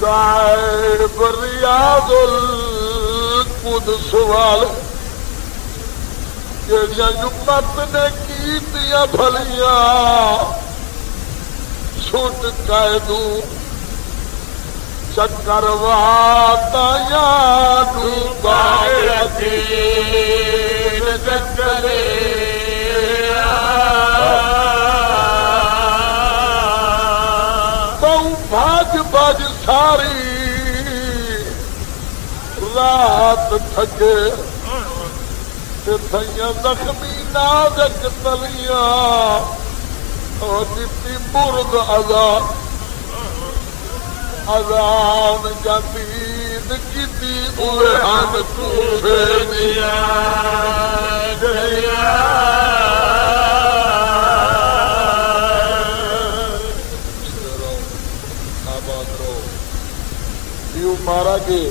صاحب ریاض القدس والے جہاں امت نے کیتیاں بھلیاں چھٹ کے دوں چکر واتا یاد چکرے بہو بھاج بھاج ساری رات تھکے تھیاں زخمی نازک تلیاں اور جتنی برد اذان جدید کتی اوے ہن کوفے دیا گیا آباد رہو دیو مارا کے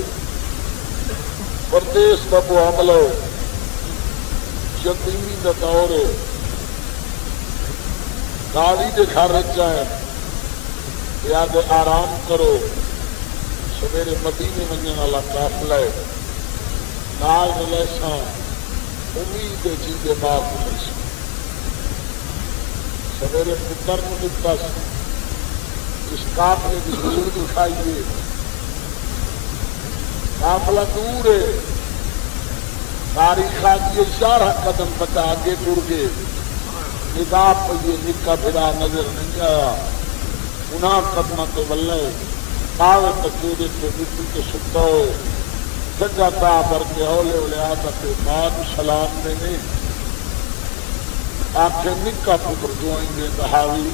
پردیس کا معاملہ یتیمی کا دور ہے گاڑی کے گھر جائیں یا تو آرام کرو سویرے مدینے منجن والا قافلہ ہے نال ملیساں امید چیزیں معاف نہیں سویرے پتر کو دس اس قافلے کی بزرگ اٹھائیے قافلہ دور ہے تاریخ آگے 11 قدم بچا آگے ٹر گئے نگاہ پہ یہ نکا پھرا نظر نہیں آیا انہاں قدم تو بلے پاوے تکیرے کے مٹی کے ستا ہوئے جگہ تا بھر کے ہولے ہولے آتا کے بعد سلام دینے آنکھیں نکا پتر جوائیں گے دہاوی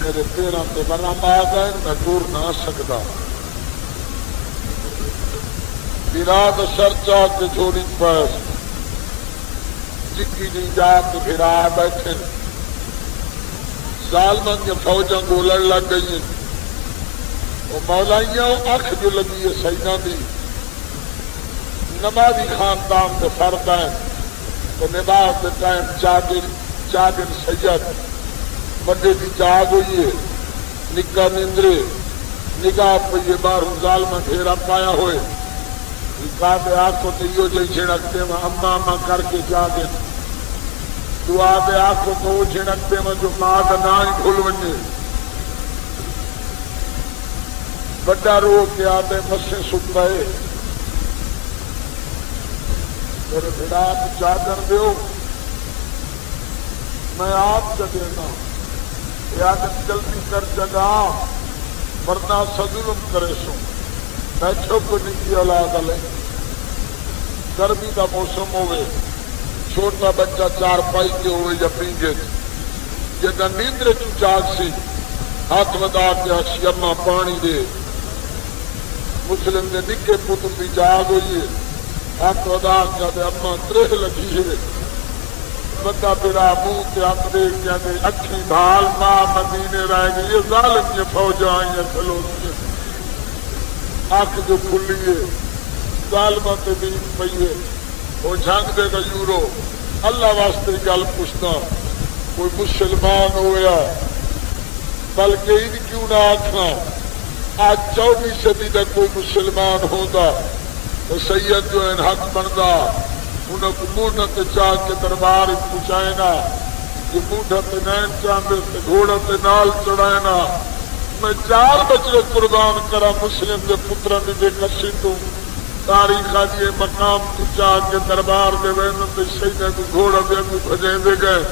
میرے پیروں سے برام آ گئے میں ٹور نہ سکتا براد سر چاہ کے چھوڑی پیس جکی نہیں جا کے پھرا بیٹھے ظالمن کے فوجاں گولڑ لگ گئی ہیں وہ مولائیاں اکھ جو لگی ہے سیدہ دی نمازی خاندان کے فرد ہیں تو نماز کے ٹائم چادر سید بڑے کی جاگ ہوئی ہے نکا نندرے نگاہ پہ یہ باروں ظالمن گھیرا پایا ہوئے نکاح دے آگ کو تیو جی چھڑکتے ہیں اما اما کر کے جاگے دعا دے آگ کو تو چھڑکتے ہیں جو ماں کا نام بھول ونجے بڑا رو کے آتے مسے سٹ رہے میرے بھڑا چادر دیو میں آپ کا دینا یاد جلدی کر جگہ ورنہ سظلم کرے سو بیٹھو کو نہیں کی اولاد لے گرمی کا موسم ہوئے چھوٹا بچہ 4 پائی کے ہوئے یا پینگے جدہ نیندر چاک سی ہاتھ ودا کے آشی اماں پانی دے مسلم نے نکے پتر دی جاگ ہوئی ہے ہاتھ ودا کے دے اماں ترہ لگی ہے بندہ پھرا منہ تے ہاتھ دیکھ کے دے اکھی بھال ماں مدینے رہ گئی یہ ظالم یہ فوج آئی ہیں کھلوتی ہیں آنکھ جو کھلی ہے ظالمہ تے دین پئی ہے وہ جھانک دے گا یورو اللہ واسطے گل پوچھنا کوئی مسلمان ہویا بلکہ ان کیوں نہ آکھنا آج 14ویں صدی تک کوئی مسلمان ہوتا تو سید جو ہے حق بنتا انہوں کو موڑھا تے چاہ کے دربار پہنچائے نا یہ موڑھا تے نین چاندے تے گھوڑا تے نال چڑھائے نا میں 4 بچے قربان کرا مسلم کے پتران دے کسی تو تاریخ آجیے مقام تو چاہ کے دربار دے وینا تے شہیدہ کو گھوڑا دے کو بھجیں دے گئے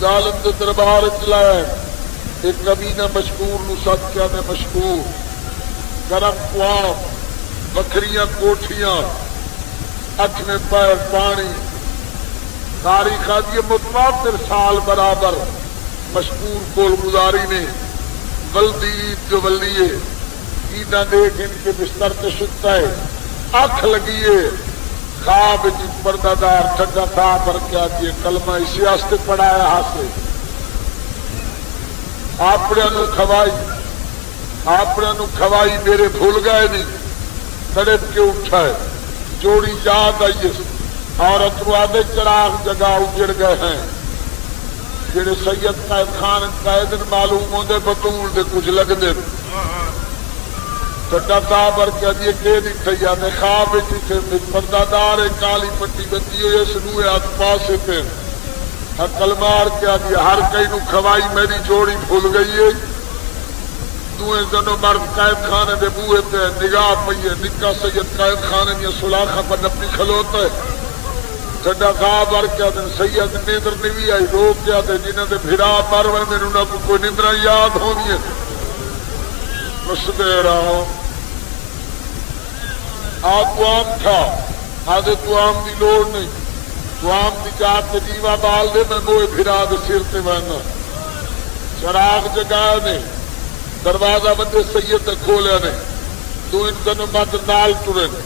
ظالم دے دربار چلائے ایک کبینہ مشکور نسات کیا میں مشکور گرم قوام بکریاں کوٹھیاں 8 میں پیر پانی تاریخ آجیے متواتر سال برابر مشکور کول گزاری نے ولدی عید جو ولیے عیدہ دیکھ ان کے بستر تے ستا ہے آنکھ لگیے خواب جی پردہ دار ٹھگا تھا پر کیا کیے کلمہ اسی آستے پڑھایا ہاتھ سے آپڑے نو کھوائی میرے بھول گئے نہیں تڑپ کے اٹھا ہے جوڑی یاد آئیے عورت روادے چراغ جگہ اجڑ گئے ہیں جڑے سید قائد خان قائد معلوم ہوندے بطول دے کچھ لگدے چٹا صاحب اور کیا دیے کہ نہیں تھیا نے خواب سے پردہ دار کالی پٹی بندی ہوئی اس نوے آس پاس پہ عقل مار کیا دیا ہر کئی نو کھوائی میری جوڑی بھول گئی ہے دوئے زنو مرد قائد خانے دے بوئے پہ نگاہ پئیے نکا سید قائد خانے دیا سلاخہ پر نپنی کھلوتا ہے چڈا صاحب اور کیا دن سید نیدر نوی آئی رو کیا دے جنہیں دے بھرا مروے میں انہوں کو کوئی نندرہ یاد ہونی ہے مسدے رہا ہوں آپ عام تھا آدھے تو عام دی لوڑ نہیں تو عام دی جات کے دیوہ بال دے میں موئے بھرا دے سیرتے بہنا چراغ جگایا نے دروازہ بندے سید تک کھولیا نے تو ان دنوں مد نال ٹرن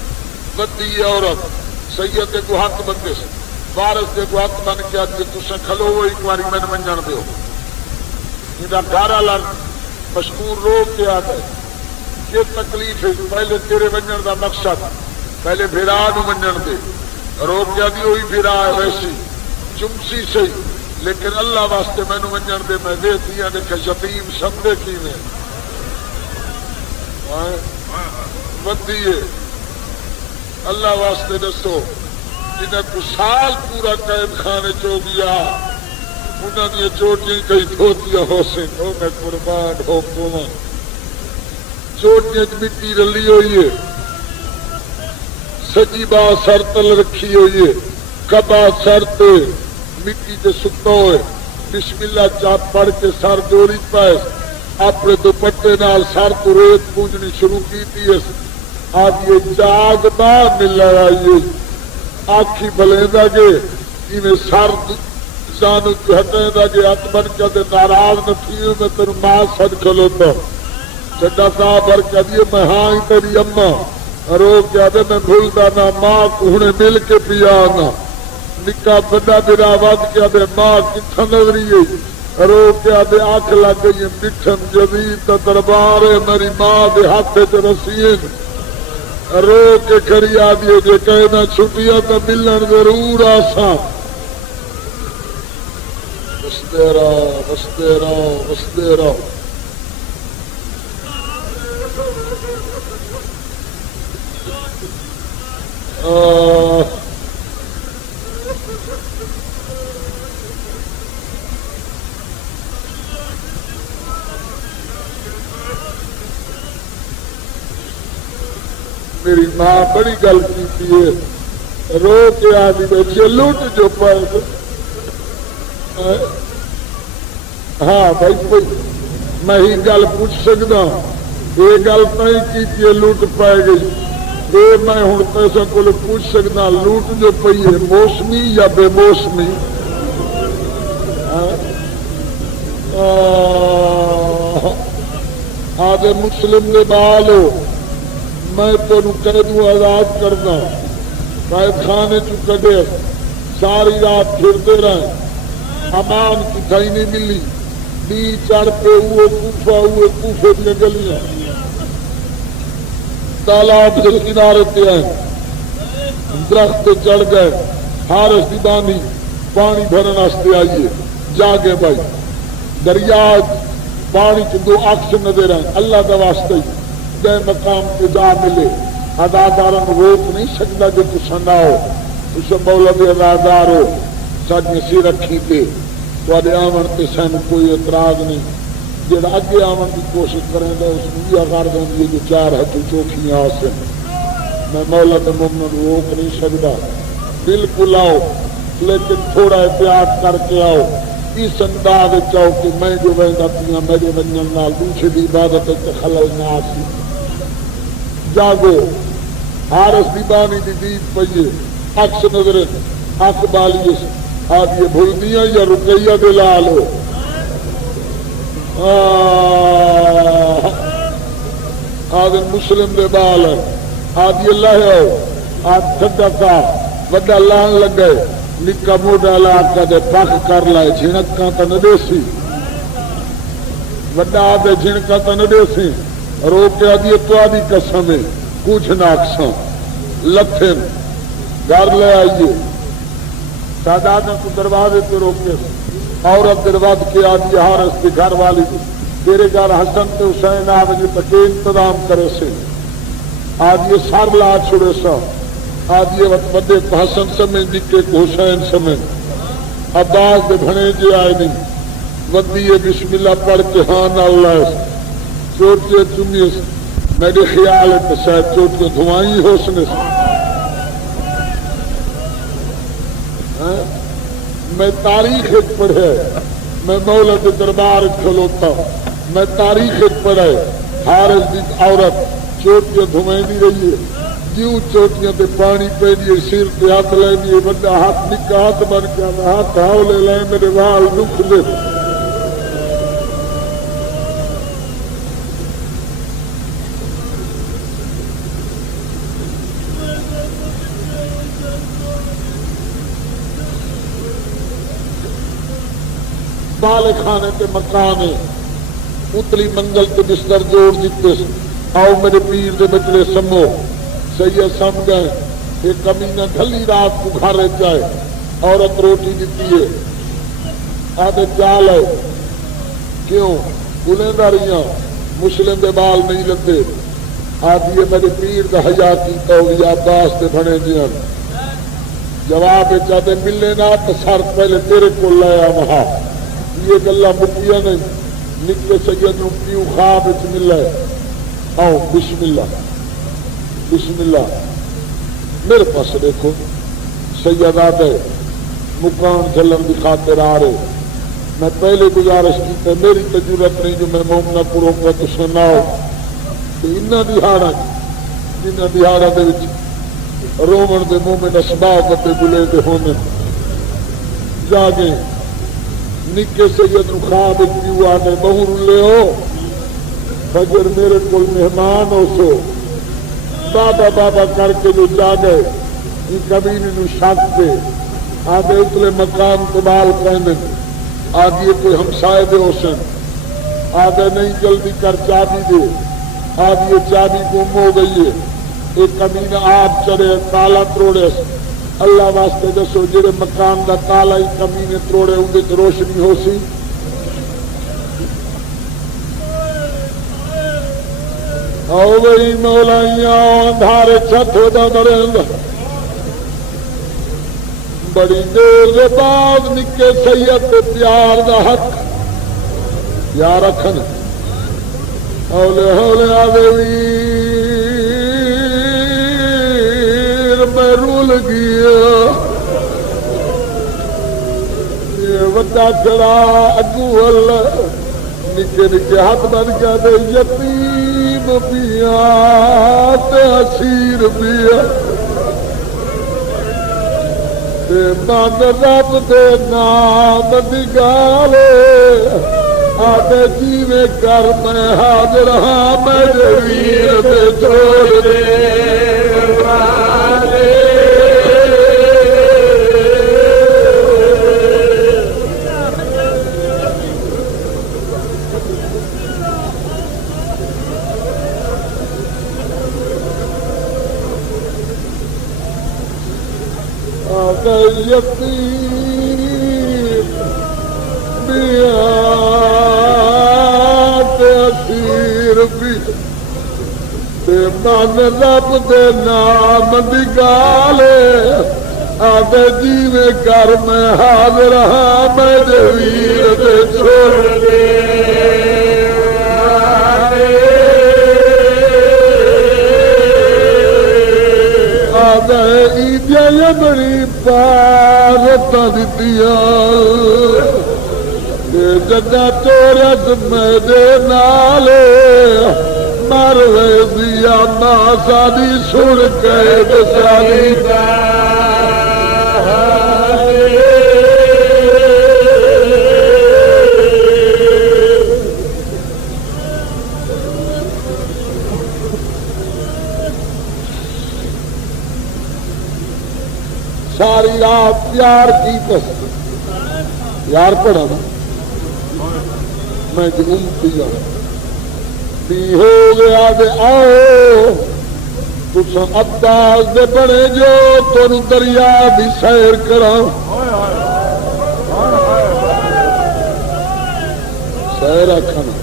بدی عورت سید کو ہاتھ بندے سے وارث دے کو ہاتھ بن کے آدھے تسے کھلو وہ ایک باری میں منجن دے ہو انہا گھارا لڑ مشکور روک کے آتا ہے یہ تکلیف ہے پہلے تیرے منجن دا مقصد پہلے بھیرا نو منجن دے روک کے آدھی ہوئی بھیرا ہے ویسی چمسی سے لیکن اللہ واسطے میں نو منجن دے میں دے دیا دیکھا یتیم سمدے کی میں بدیے اللہ واسطے دسو جنہیں کو سال پورا قید خانے چو گیا انہوں نے چوٹیں کئی دھوتیاں ہو سے ہو میں قربان ہو کوما چوٹیں مٹی رلی ہوئی ہے سجی با سر تل رکھی ہوئی ہے کبا سر تے مٹی تے ستا ہوئے بسم اللہ چاپ پڑھ کے سر جوڑی پائے اپنے دوپٹے نال سر تو ریت پونجنی شروع کی تھی آپ یہ جاگ نہ مل رہا یہ آنکھی بلیندہ گے انہیں سر جانو ہٹیندہ گے ہاتھ بن کے دے ناراض نہ تھی میں تر ماں سد کھلوتا چڈا صاحب اور کہہ دیے میں ہاں ہی تیری اماں رو کیا دے میں بھولتا نہ ماں کو انہیں مل کے پیا آنا نکا بڑا میرا واد کیا دے ماں کتھا نظری گئی رو کیا دے آنکھ لگ گئی مٹھن جدید دربار میری ماں دے ہاتھ تے رسین رو کے کری آدھیے جے کہنا چھٹیاں تو ملن ضرور آسان بستے رہو بستے رہو بستے رہو میری ماں بڑی گل کی ہے رو کے آدھی بیٹھی لوٹ جو پائے ہاں بھائی کوئی میں ہی گل پوچھ سکتا یہ گل نہیں کی لوٹ پائے گئی یہ میں ہوں پیسوں کو پوچھ سکتا لوٹ جو پی ہے موسمی یا بے موسمی آدھے مسلم دے بال ہو میں تینوں قیدوں آزاد کرنا قائد خانے چ کڈے ساری رات پھرتے رہے امان کتائی نہیں ملی بی چڑھ پہ ہوئے کوفے دیا گلیاں تالاب کے کنارے پہ آئے درخت چڑھ گئے حارث دی بانی پانی بھرن واسطے آئیے جاگے بھائی دریا پانی چ دو اکش نظر آئے اللہ کا واسطے گئے مقام پہ جا ملے اداداروں روک نہیں سکتا جو تسا نہ ہو تسا مولا دے ادادار ہو ساڈی سی رکھی تے تواڈے آمن تے سن کوئی اعتراض نہیں جڑا اگے آمن کی کوشش کریں گا اس کو یہ غرض ہوندی ہے جو چار ہاتھ چوکھیاں آسن میں مولا تے مومن روک نہیں سکتا بالکل آؤ لیکن تھوڑا احتیاط کر کے آؤ اس انداز چاہو کہ میں جو ویندا پیاں میرے ونجن نال دوسرے دی عبادت تے خلل نہ آسی جاگو حارث دی بانی دی دید پئیے اکس نظر اک بالیے آدھی بھولدیاں یا رقیہ دے لال ہو آدھے مسلم دے بال آدھی اللہ ہو آدھ ٹھڈا کا وڈا لان لگ گئے نکا موڈا لا کے پک کر لائے جھنکاں تو نہ دیسی وڈا آدھے جھنکاں تو نہ دیسی رو کے آدھی تو آدھی قسم ہے کچھ ناکساں لتھن گھر لے آئیے سادات کو دروازے پہ روکے عورت دروازے کے آدھی حارث کی گھر والی تیرے گھر حسن تے حسین آوے جو تک انتظام کرے سے آدھی سر لا چھڑے سا آدھی وقت بڑے حسن سمجھ نکے کو حسین سمجھ عباس دے بھنے جے آئے نہیں ودی بسم اللہ پڑھ کے ہاں نہ اللہ چوٹیے چمیے میرے خیال ہے کہ شاید چوٹیے دھوائیں ہو سنے سے میں تاریخ ایک پڑھے میں مولا کے دربار کھلوتا میں تاریخ ایک پڑھے حارث دی عورت چوٹیاں دھوائیں دی رہی ہے جیوں چوٹیاں تے پانی پہ دیے سر تے ہاتھ لے دیے بندہ ہاتھ نکا ہاتھ بن گیا ہاتھ ہاؤ لے لے میرے وال رک دے بالے کھانے کے مکان اتلی منگل کے بستر جوڑ دیتے آؤ میرے پیر دے بچڑے سمو سید سم گئے ایک کمینہ ڈھلی رات کو گھر جائے عورت روٹی دیتی ہے آدھے چال ہے کیوں انہیں داریاں مسلم دے بال نہیں لگتے آدھی ہے میرے پیر دا حیا کیتا ہو یا عباس دے بھنے جیاں جواب چاہتے ملے نہ تو سر پہلے تیرے کو لایا وہاں یہ گلا مکیا نہیں نکے سید نو پیو خواب ملا ہے آؤ بسم اللہ بسم اللہ میرے پاس دیکھو سید آدھے مکان جلن کی خاطر آ رہے میں پہلے گزارش کی تھی میری تجربت نہیں جو میں مومنا پوروں کا تو سناؤ کہ انہاں دہاڑا جنہاں دہاڑا دے وچ رومن دے مومن اسباؤ کتے بلے دے ہونے جاگے نکے سید نو خواب کیوں آنے بہر لے ہو فجر میرے کو مہمان ہو سو بابا بابا کر کے جو جا گئے یہ کبھی نو شک دے آدھے اتلے مقام کو بال کہنے آدھے کوئی ہمسائے دے حسن آدھے نہیں جلدی کر چابی دے آدھے چابی گم ہو گئی ہے ایک کمینہ آپ چڑھے تالا تروڑے اللہ واسطے دسو جڑے مکان دا تالا ہی کمینے تروڑے اندے تو روشنی ہو سی او بھئی مولائیاں اندھارے چھت ہو دا مرند بڑی دیر دے بعد نکے سید تے پیار دا حق یا رکھن ہولے ہولے آدھے ویر میں رول گیا یہ وڈا چڑا اگو اللہ نکے نکے ہاتھ بن گیا دے یتیم پیا تے اسیر پیا تے من رب دے نام دی گالے آدھے جیوے کر میں حاضر ہاں میرے ویر تے چھوڑ دے یتیم بیات اسیر بھی تے من رب دے نام دی گالے آدھے جیوے کر میں حاضر ہاں میرے ویر دے چھوڑ دے بڑی پارت دیتی جگہ چورت میرے نالے مر دیا ماں ساری سن کے ساری ساری رات پیار کی پیار پڑھا نا میں جنون پیا ہو گیا دے آؤ تس عباس دے بڑے جو تر دریا بھی سیر کرا رکھنا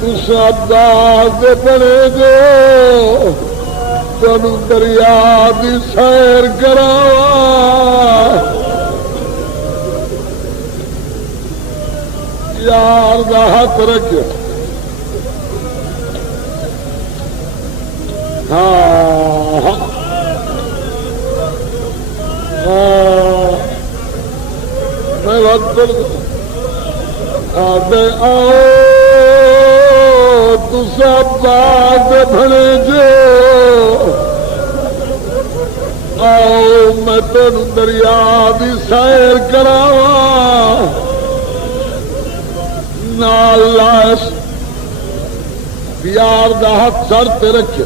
تساد بنے جو تم دریا دی سیر کرا یار دا ہاتھ رکھو ہاں میں وقت آؤ تسا باد بھنے جو آؤ میں تین دریا دی سیر کراواں نال لاش پیار دا ہاتھ سر تے رکھے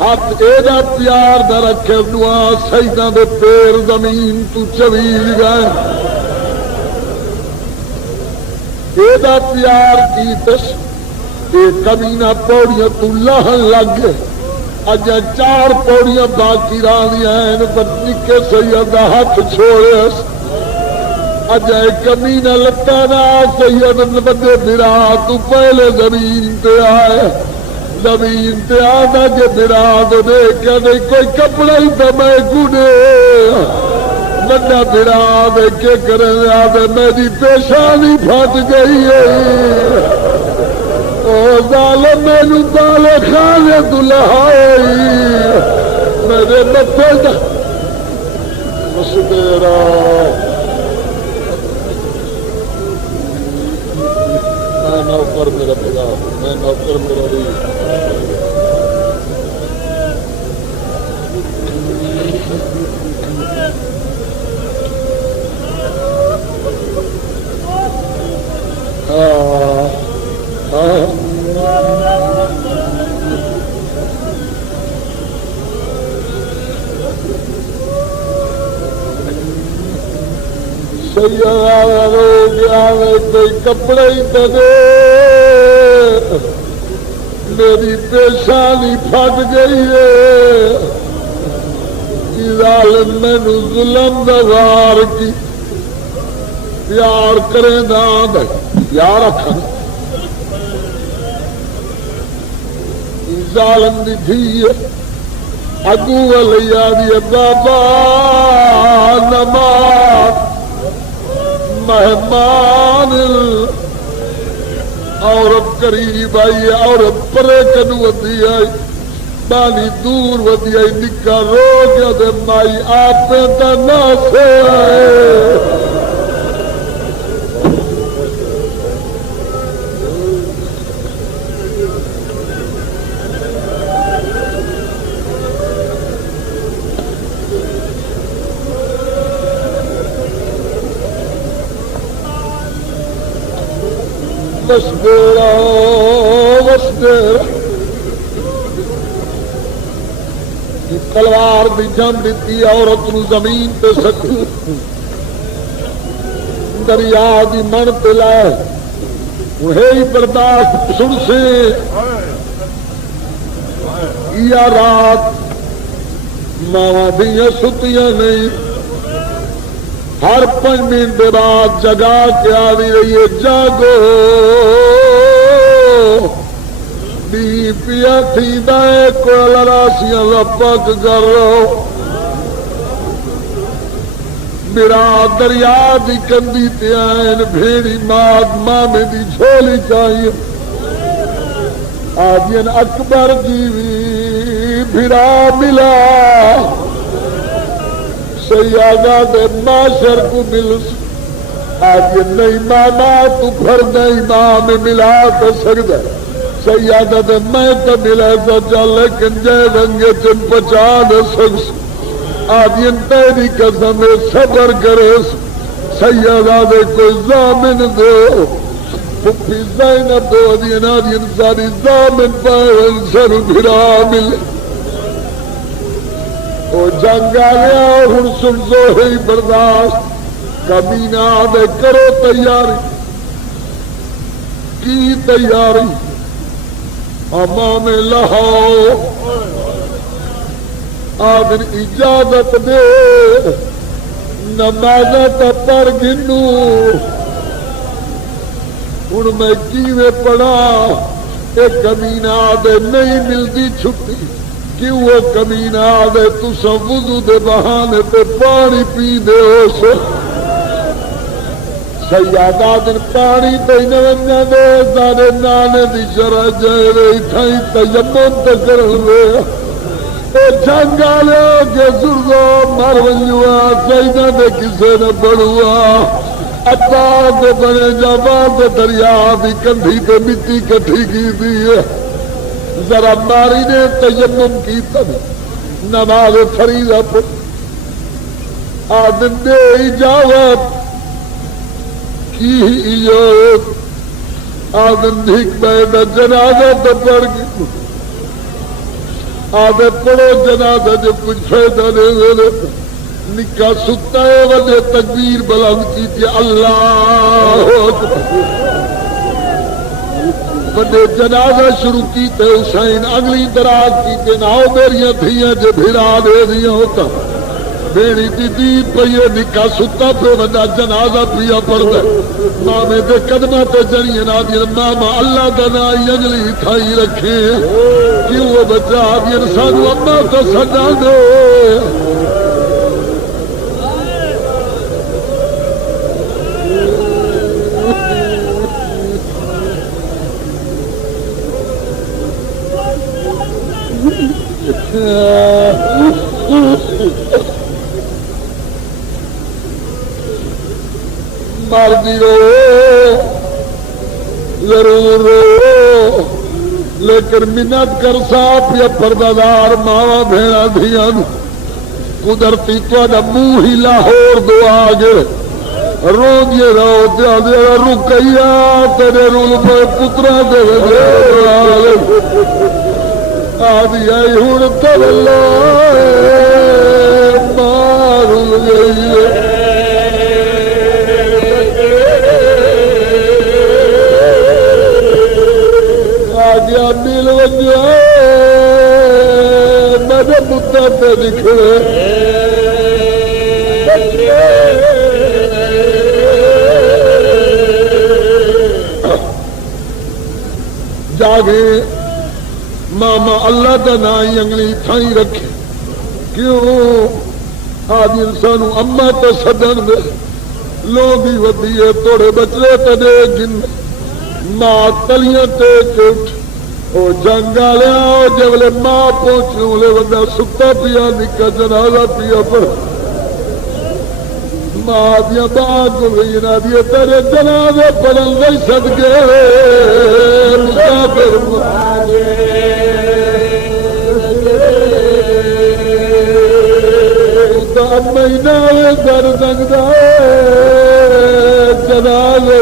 ہاتھ ایڈا پیار دا رکھے دعا سجدہ دے پیر زمین تو چویل گئے ایڈا پیار کی تش کمینہ پوڑیاں تو لاہن لگ گئے اجا 4 پوڑیاں باقی رہی ہیں پر نکے سید ہاتھ چھوڑے اجا کمینہ لتا نا سید بندے برا تو پہلے زمین پہ آئے زمین پہ آنا کہ برا تو دیکھا نہیں کوئی کپڑا ہی تو میں گنے بندہ برا دیکھے کرے آدھے میری پیشانی پھٹ گئی ہے ظالم میرے بالے خانے دلہائی میرے متے مسدیرا میں نوکر میرا پلا میں نوکر میرا بھی کوئی کپڑے ہی تو دے میری پیشانی پھٹ گئی ہے ظالم مینو ظلم دوار کی پیار کرے داد پیار رکھا ظالم دی تھی اگو لیا دی بابا نماز مہمان عورت قریب آئی عورت پرے کنو ودی آئی بالی دور ودی آئی نکا رو گیا دے مائی آپ تا نہ سے آئے تلوار بھی جم دیتی عورت نو زمین پہ سکی دریا دی من پہ لائے وہی برداشت سن سے یا رات ماوا دیا ستیاں نہیں ہر 5 منٹ بعد جگا کے آ رہی ہے جاگو بی پیا تھی دائے کوئی راسیاں لپک کر رہو میرا دریا دی کندی تے آئین بھیڑی ماد مامے دی جھولی چاہیے آدین اکبر جیوی بھیڑا ملا سیادہ دے معاشر کو ملس آج نہیں ماما تو گھر نہیں ماں میں ملا تو سکتا سیادہ دے میں تو ملا تو چل لیکن جے رنگے چن پچا دے سکس آج ان تیری قسم صبر کرے سیدہ دے کوئی ضامن دو پھپھی زینب دو دینا دین ساری ضامن پائے سر بھرا ملے او جنگ آیا ہن سن سو ہی برداشت کمینہ دے کرو تیاری کی تیاری امام لہو آدر اجازت دے نمازت پر گنو ہن میں کیویں پڑھا ایک کمینہ دے نہیں ملتی چھٹی کیوں وہ کمینہ دے تساں وضو دے بہانے تے پانی پی دے ہو سو سیادہ دن پانی تے نونا دے سارے نانے دی شرح جائے رہی تھائی تیمم تے کرن دے اے جنگ آلے کے سرزو مر ونجوا سیدہ دے کسے نہ بڑھوا اتا دے بنے جواب دے دریا دی کندھی تے مٹی کٹھی کی دی ہے ذرا ماری نے تیمم کی تب نماز فریضہ پر آدم دے اجازت کی اجازت آدم دھیک بیدہ جنازہ تو پڑھ گئی آدم پڑھو جنازہ جو کچھ فیدہ نہیں دے نکاح سکتا ہے وجہ تکبیر بلند کی تھی اللہ بڑے جنازہ شروع کی تے حسین اگلی دراز کی تے ناؤ میریاں تھیاں جو بھیرا دے دیا ہوتا میری دی پئیے نکاح ستا پہ بڑا جنازہ پیا پڑ دے مامے دے قدمہ تے جنیے نا دیا ماما اللہ دنائی اگلی تھائی رکھے کیوں وہ بچہ دیا سانو اما تو سجا دے مردی رو ضرور رو لیکن منت کر ساپ یا پردادار ماوا بھیڑا دیا قدرتی تو منہ ہی لاہور دو آگے رو دے رہو دیا دے رکیا تیرے رول پہ پترا دے آدھی آئی ہوں تب اللہ مار گئی آگیا مل وجہ میرے مدہ پہ نکلے جاگے ماما اللہ دا نائی انگلی تھائی رکھے کیوں آج انسانو اما تو سدن دے لوگی ودیے توڑے بچلے تدے گن ماں تلیاں تے چوٹ او جنگا لیا جبلے ماں پہنچنے لے وڈا سکتا پیا نکا جنازہ پیا پر ماں دیا بات کو گئی نا دیا تیرے جنازے پڑھن نہیں صدقے مسافر مہینہ در سکتا جنازے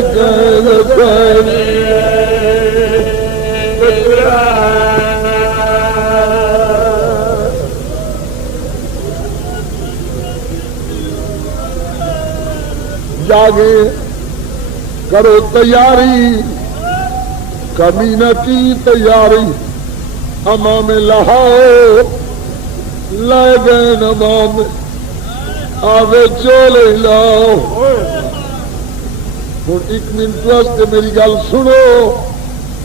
جاگے کرو تیاری کمینہ کی تیاری امام لہاؤ لائے گئے امام آوے چولے لاؤ ہوں ایک منٹ واسطے میری گل سنو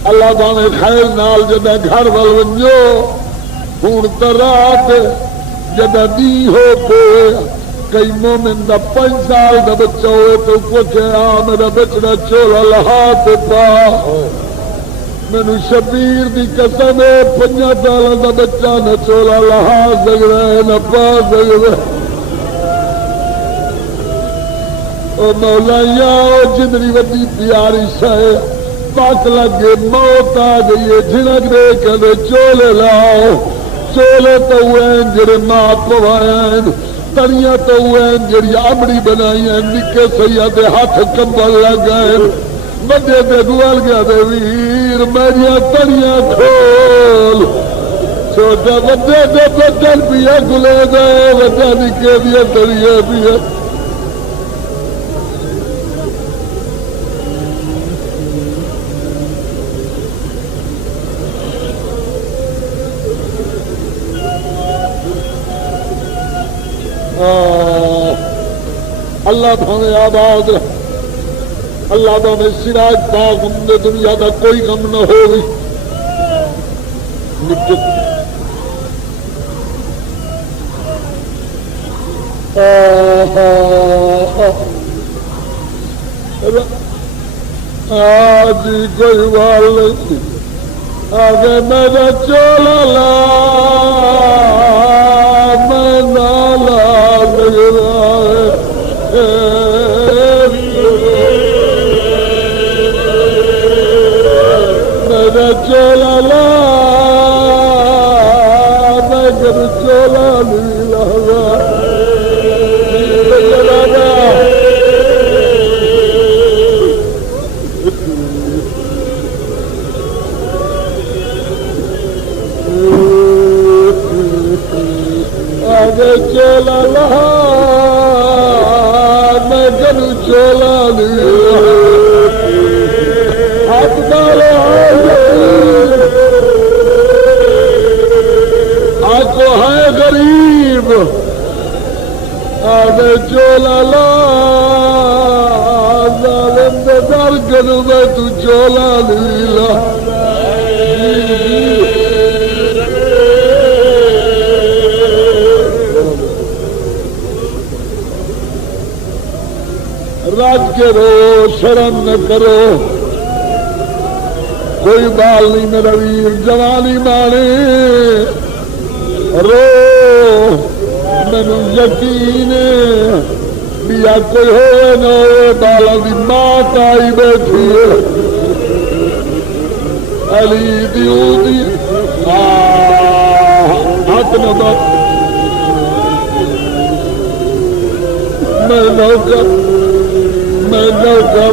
اللہ بانے خیر نال جدہ گھر وال ونجو ہوں تو رات جدہ دی ہو پے کئی مومن دا 5 سال دا بچہ ہوئے تو پوچھے میرا بچڑا چولا لہا تے پا مینو شبیر دی قسم ہے 5 سال دا بچہ نہ چولا لہا سکتا ہے نہ پا سکتا ہے او مولا یا جنری وڈی پیاری شے پاک لگے موت آ گئی ہے جھنک دے کدے چولے لاؤ چولے تو ہوئے جڑے ماں پوائیں تڑیاں تو جڑی آمڑی بنائی ہیں نکے سید ہاتھ کمبل لگ گئے بندے دے گوال گیا دے ویر میری تڑیاں کھول چھوٹا بندے دے بچن پیا گلے گئے بچہ نکے دیا تڑیاں پیا اللہ بھاوے آباد اللہ بھاوے سراج پاک ہم نے دنیا کا کوئی غم نہ ہو آج کوئی وال آگے میرا چولا لا میں نالا میرا چولا لا میں گر چولا نہیں لا آگے چولا لا میں گرو چولا لیا ہاتھ ڈالو آنکھوں ہے غریب آگے چولا لا ظالم دے در گرو میں تو چولا لیا راج کے رو شرم نہ کرو کوئی بال نہیں میرا ویر جوانی مانے رو مینو یقین بیا کوئی ہوئے نہ ہوئے بالا دی مات آئی بیٹھی علی دیو دی ہاتھ نہ بات میں نوکر میں نوکر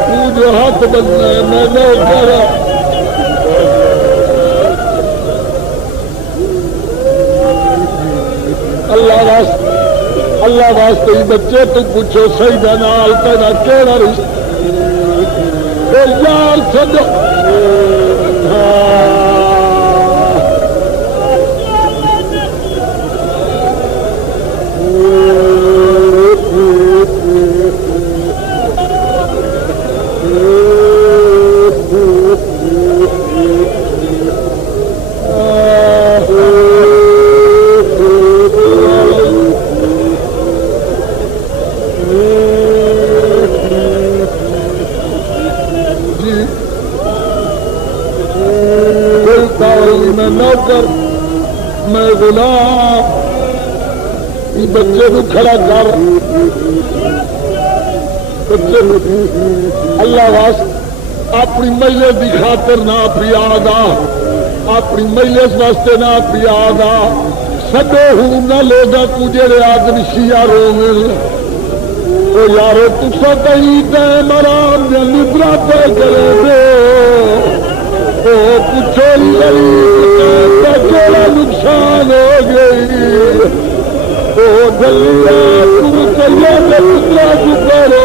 تو جو ہاتھ بننا ہے میں نوکر اللہ واسطے بچے تم پوچھو سیدہ نال تیرا کیڑا رشتہ یار چھڈو میں نوکر میں غلام بچے کو کھڑا کر بچے اللہ واسطے اپنی مجلس کی خاطر نہ پیا گا اپنی مجلس واسطے نہ پیا گا سدو ہوں نہ لوگا کو جڑے آدمی شیعہ رو وہ یارو تسا کہیں ٹائم آرام دے نبرا پہ کرے دو پوچھو چوڑا نقصان ہو گئی وہ گلیا تم کیا پتلا کو کرو